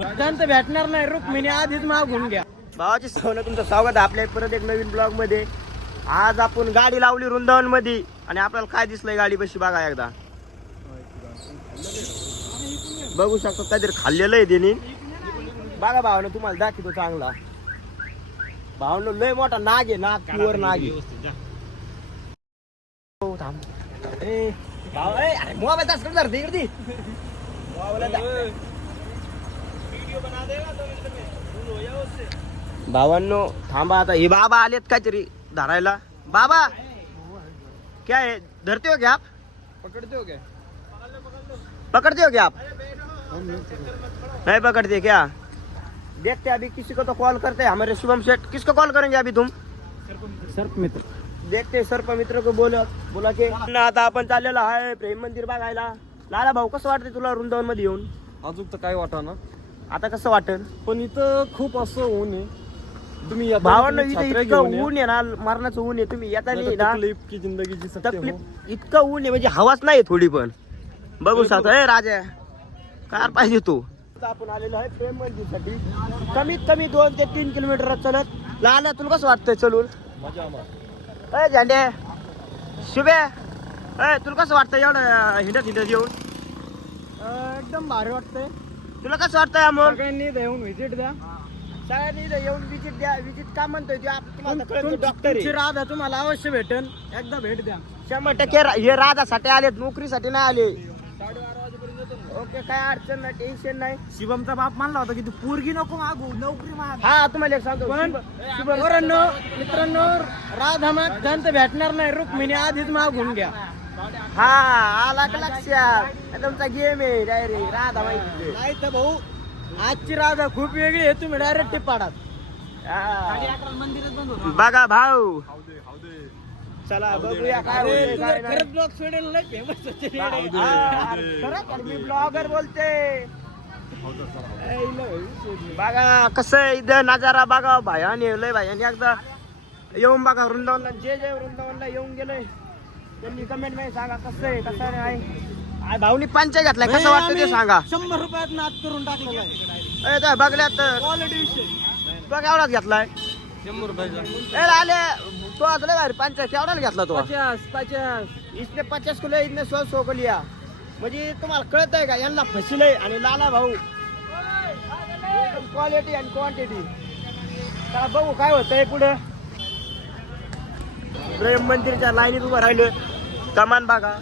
त्यांचं भेटणार नाही, रुक्मिणी आधीच मागून घ्या. भावाची सवनं तुमचं स्वागत आहे आपल्या परत एक नवीन ब्लॉग मध्ये. आज आपण गाडी लावली वृंदावन मध्ये आणि आपल्याला काय दिसलंय गाडी बशी बघा एकदा. बघू शकतो काहीतरी खाल्लेलं आहे त्यांनी. बघा भावानं तुम्हाला दाखवतो चांगला. भावानं लय मोठा नाग आहे, नाग प्युअर नाग आहे. हो, थांब. ए भाव, ए अरे मोबाईल तास कर दे इकडे. भावांनो थांबा आता. हे बाबा आलेत काहीतरी धरायला. बाबा क्या है, धरते हो क्या आप? पकडते हो क्या? पकड़ते हो क्या आप? नहीं पकड़ते क्या? देखते अभी किसी को तो कॉल करते हैं हमारे शुभम सेठ. किसको कॉल करेंगे अभी तुम? सर्प मित्र. देखते सर्प मित्र को बोला की आता आपण चाललेलो आहे प्रेम मंदिर बघायला. लाला भाऊ कसं वाटतंय तुला वृंदावन मध्ये येऊन? अजून तर काय वाटा ना, आता कसं वाटेल? पण इथं खूप असं ऊन आहे. तुम्ही भावांनो इथं इतकं ऊन आहे ना, मरणाचं ऊन आहे. तुम्ही येता नाही ना, तकलीफ की जिंदगी तकलीफ इतकं ऊन आहे म्हणजे हवाच नाही थोडी पण. बघू शकतो. ए राजा काय पाहिजे तू? आपण आलेलो आहे प्रेम मंदिरसाठी. कमीत कमी 2 ते 3 किलोमीटर चलत. लाला तुला कसं वाटतंय चलून? ए झेंडे शुभे, ए तुला कसं वाटतं एवढं हिंडत येऊन? एकदम भारी वाटतंय. तुला कसं वाटतंय अमोल? सगळ्यांनी इथं येऊन व्हिजिट द्या. सगळ्यांनी इथं येऊन विजिट द्या. विजिट का म्हणतोय डॉक्टर तुमची राधा तुम्हाला अवश्य भेटेल, एकदा भेट द्या. 100% हे राधासाठी आले, नोकरीसाठी नाही आले. ओके काय अडचण नाही, टेन्शन नाही. शिवमचा बाप मानला होता की तू पोरगी नको मागू, नोकरी माग. हा तुम्हाला एक सांगतो पण शुभम- मित्रांनो राधा माग त्यांचं भेटणार नाही, रुक्मिणी आधीच मागून घ्या. हा आला का लक्षात? तुमचा गेम आहे डायरेक्ट राधा माहिती. नाही तर भाऊ आजची राधा खूप वेगळी आहे, तुम्ही डायरेक्ट टिपाडात. बघा भाऊ, चला बघूया काय होतंय, काय नाही. खरंच ब्लॉग सोडेल लय फेमस होते. हा, खरंच यार, मी ब्लॉगर बोलते. बघा कसं आहे इथं नजारा बघा. भायाने लय भायाने एकदा येऊन बघा वृंदावनला. जे जे वृंदावनला येऊन गेलंय त्यांनी कमेंट मध्ये सांगा कसं आहे कसं नाही. भाऊनी पंचा घेतलाय, कसं वाटतं ते सांगा. 100 रुपयात नाद करून टाकलेला आहे. ए बघल्यात क्वालिटी विषय. तो केवढाच घेतलाय? 100 रुपयाचा. ए आले तो आज लय भारी पंचा केवढाला घेतला तो? 50. इसने 50 किलो इसने 100 को लिया. म्हणजे तुम्हाला कळत आहे का यांना फसिलय. आणि लाला भाऊ क्वालिटी आणि क्वांटिटी. चला बघू काय होतंय पुढं. प्रेम मंदिरच्या लाईनीत उभं राहिलो. कमान बघा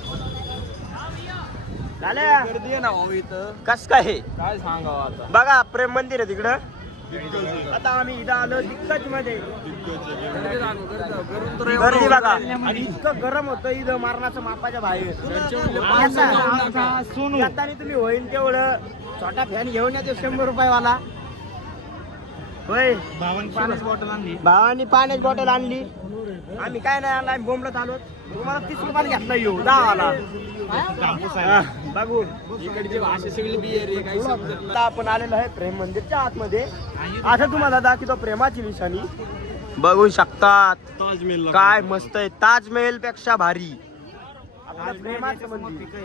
झाल्या गर्दी आहे ना भाऊ इथं, कस काय काय सांगावं आता. बघा प्रेम मंदिर आहे तिकडं. आता आम्ही इथं आलो दिग्गज मध्ये. गर्दी बघा आणि इतकं गरम होतं इथं मारणाचं मापाच्या बाहेर. येताना तुम्ही होईल तेवढं छोटा फॅन घेऊन येते 100 रुपयावाला. होय भावानी पाण्याची बॉटल आणली. भावानी पाण्याची बॉटल आणली. आम्ही काय नाही आणला, बोंबलत आलो. तुम्हाला 30 रुपयाला घेतला येऊ 10 वाला. बघू इकडची भाषा सगळी बियर आहे, काही समजत नाही. आता आपण आलेलो आहे प्रेम मंदिरच्या आतमध्ये. आता तुम्हाला दाखवतो प्रेमाची निशाणी. बघू शकतात ताजमहल काय मस्त आहे. ताजमहल पेक्षा भारी आपलं प्रेमाचं मंदिर.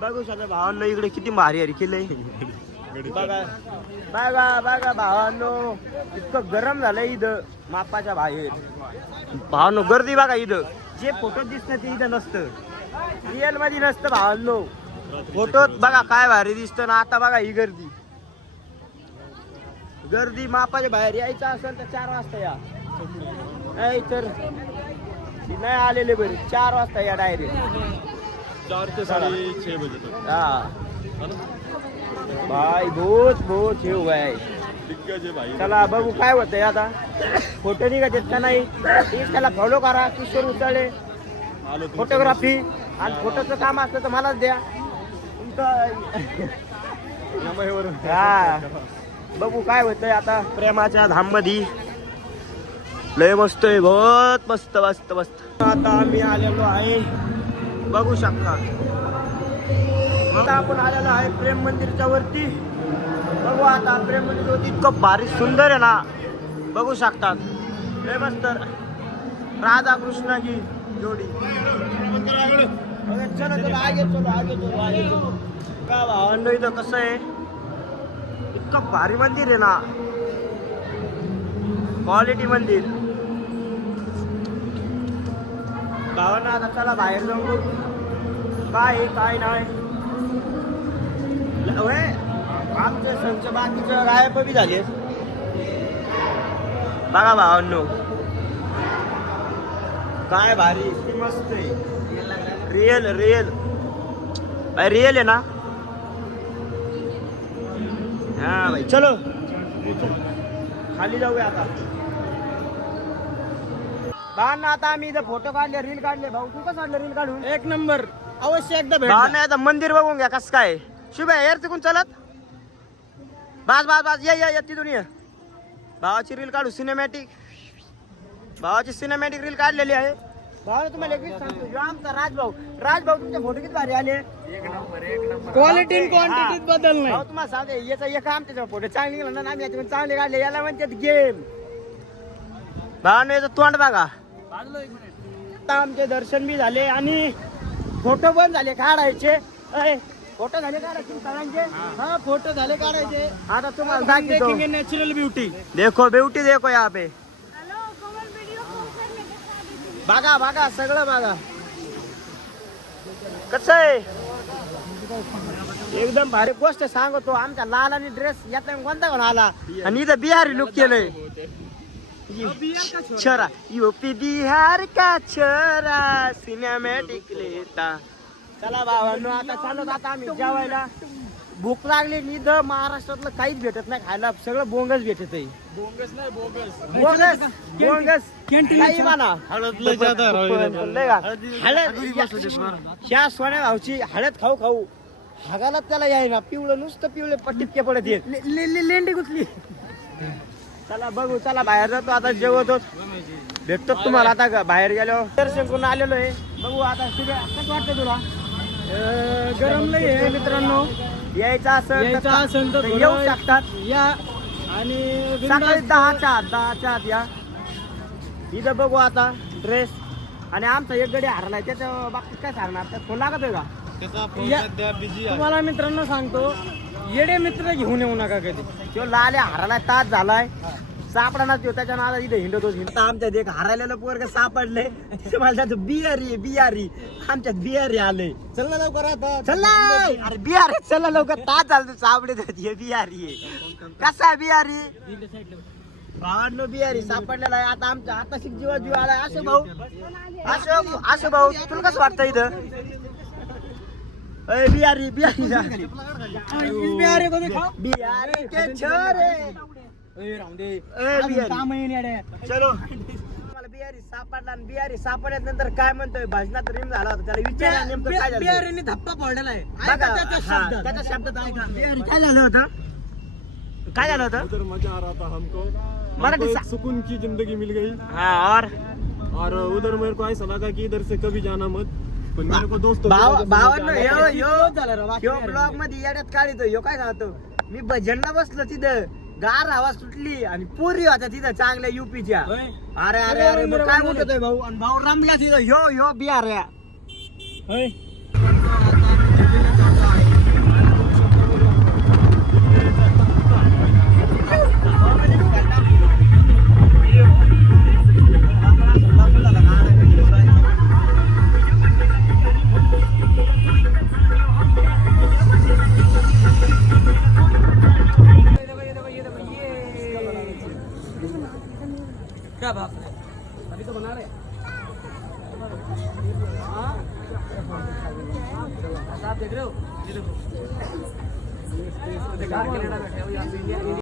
बघू शकता भावांनो इकडे किती भारी हरी केलंय. बघा बघा बघा भावांनो इतकं गरम झालंय इथं मापाच्या बाहेर. भावांनो गर्दी बघा इथं. जे फोटो दिसतं ते इथं नसतं, रिअल मध्ये नसतं भावांनो. फोटोत बघा काय भारी दिसतं ना. आता बघा ही गर्दी. गर्दी मापाच्या बाहेर यायचं असेल तर 4 वाजता या. नाही तर नाही आलेले बरे 4 वाजता या डायरेक्ट. 4 ते 6:30 बजे तक. हा भाई बहुत हे हुआ है. दिग्गज आहे भाई. चला बघू काय होतंय आता. फोटो निघत का नाही प्लीज त्याला फॉलो करा. किशोर उचळे फोटोग्राफी. आणि फोटोचं काम असलं तर मलाच द्या तुमचं. हा बघू काय होतंय आता प्रेमाच्या धाम मध्ये. लय मस्त आहे, बहुत मस्त मस्त मस्त. आता आम्ही आलेलो आहे बघू शकता. आता आपण आलेलो आहे प्रेम मंदिरच्या वरती. बघू आता प्रेम मंदिर वरती इतकं भारी सुंदर आहे ना. बघू शकतात लय मस्त राधा कृष्ण की जोडी. चलो आगे चलो आगे चलो आगे चलो. का भावांनो इथं कसं आहे मस्त भारी मंदिर आहे ना, क्वालिटी मंदिर. भावांना आता चला बाहेर जाऊन बघू काय आहे, काय नाही. होय, आमचे संच बाकीच्या गायब बी झाले. बघा भावांनो काय भारी, किती मस्त आहे. रिअल रिअल भाई, रिअल आहे ना. हा भाई, चलो खाली जाऊया आता. भावांना आता आम्ही इथं फोटो काढले, रील काढले. भाऊ तू कसं काढलं रील काढून? एक नंबर, अवश्य एकदा भेट. भावांना आता मंदिर बघून घ्या कसं काय. शुभ आहे यार, तिकून चलत बास बास बास, या तिथून ये. भावाची रील काढू, सिनेमॅटिक. भावाची सिनेमॅटिक रील काढलेली आहे. भावाला तुम्हाला एक सांगतो, जो आमचा राजभाऊ तुमचे फोटो किती भारी आले. क्वालिटी आणि क्वांटिटीत बदल नाही. भाऊ तुम्हाला सांगते, याचा एक आमच्या फोटो चांगले गेला ना, आम्ही याच्यामध्ये चांगले काढले. याला म्हणतात गेम. भावाने याचं तोंड बघा. आता आमचे दर्शन बी झाले आणि फोटो पण झाले काढायचे. फोटो झाले काढायचे सगळ्यांचे. हा, फोटो झाले काढायचे. आता तुम्हाला दाखवतो. Natural beauty. देखो ब्युटी, देखो यहाँ पे. बघा बघा, सगळं बघा कसं आहे. एकदम भारी गोष्ट सांगतो. आमच्या लालानी ड्रेस याचा कोणता कोण आला आणि इथं बिहारी लुक केलंय. छोरा यूपी बिहार का छोरा सिनेमॅटिक लेता. चला भावांनो, आता चालत आता आम्ही जेवायला. भूक लागली. इथं महाराष्ट्रातलं काहीच भेटत नाही खायला, सगळं बोंगच भेटत आहे. बोंगस नाही, बोगस. बोंगस बोंगस काही म्हणा. हळद लय जादा लय का? हळद ह्या सोन्या भाऊची हळद खाऊ खाऊ हागाला त्याला यायना. पिवळं नुसतं पिवळे टिपके पडत येत. लेंडी गुतली. चला बघू, चला बाहेर जातो आता, जेवतो. भेटतो तुम्हाला आता बाहेर गेलो. दर्शन करून आलेलो आहे. बघू आता. कसं वाटतं तुला? गरम लय आहे मित्रांनो. यायचं असेल तर येऊ शकतात. या आणि सकाळी 10च्या आत या. इथं बघू आता ड्रेस. आणि आमचा एक गडी हरलाय, त्याच्या बाबतीत काय सांगणार? त्यात फोन लागतोय का? तुम्हाला मित्रांनो सांगतो, येडे मित्र घेऊन येऊ नका कधी. तो लाल्या हरायला तास झालाय, सापडा ना तो. त्याच्या नाला इथे हिंडतोच. आमच्यात एक हरायलेलं पोरग सापडले. मला त्याचं बिहारी आमच्यात बिहारी आले. चल ना लवकर आता. चल ना. अरे बिहारी चला लवकर, तास झालं सापडे. हे बिहारी आहे. कसा आहे बिहारी? भावांनो बिहारी सापडलेला आहे. आता आमच्या हाताशी जीव आलाय. असं भाऊ तुला कसं वाटतं इथं? बिहारी बिहारी के छोरे. चलो, मला बिहारी सापडला. आणि बिहारी सापडल्यानंतर काय म्हणतोय? भजनात रिम झाला होता. त्याला विचारा नेमकं काय झालं. बिहारीने धप्पा फोडलेला आहे. बघा, त्याच्या शब्दात ऐका. काय झालं होतं? काय झालं होतं? उधर मजा आ रहा था हमको मराठी एक सुकून की जिंदगी मिल गई. हाँ, और उधर मेरे को ऐसा लगा कि इधर से कभी जाना मत. पण मेरे को दोस्तों भावांनो ह्यो ब्लॉग मध्ये येड्यात काढतो. ह्यो काय सांगतो, मी भजनला बसलो तिथं, गार हवा सुटली आणि पुरी होत्या तिथं चांगल्या युपीच्या. अरे अरे अरे मग काय म्हणतोय भाऊ? आणि भाऊ रमला तिथं. ह्यो बिहार. क्या बात है, अभी तो बना रहे हैं। आप देख रहे हो, ये देखो।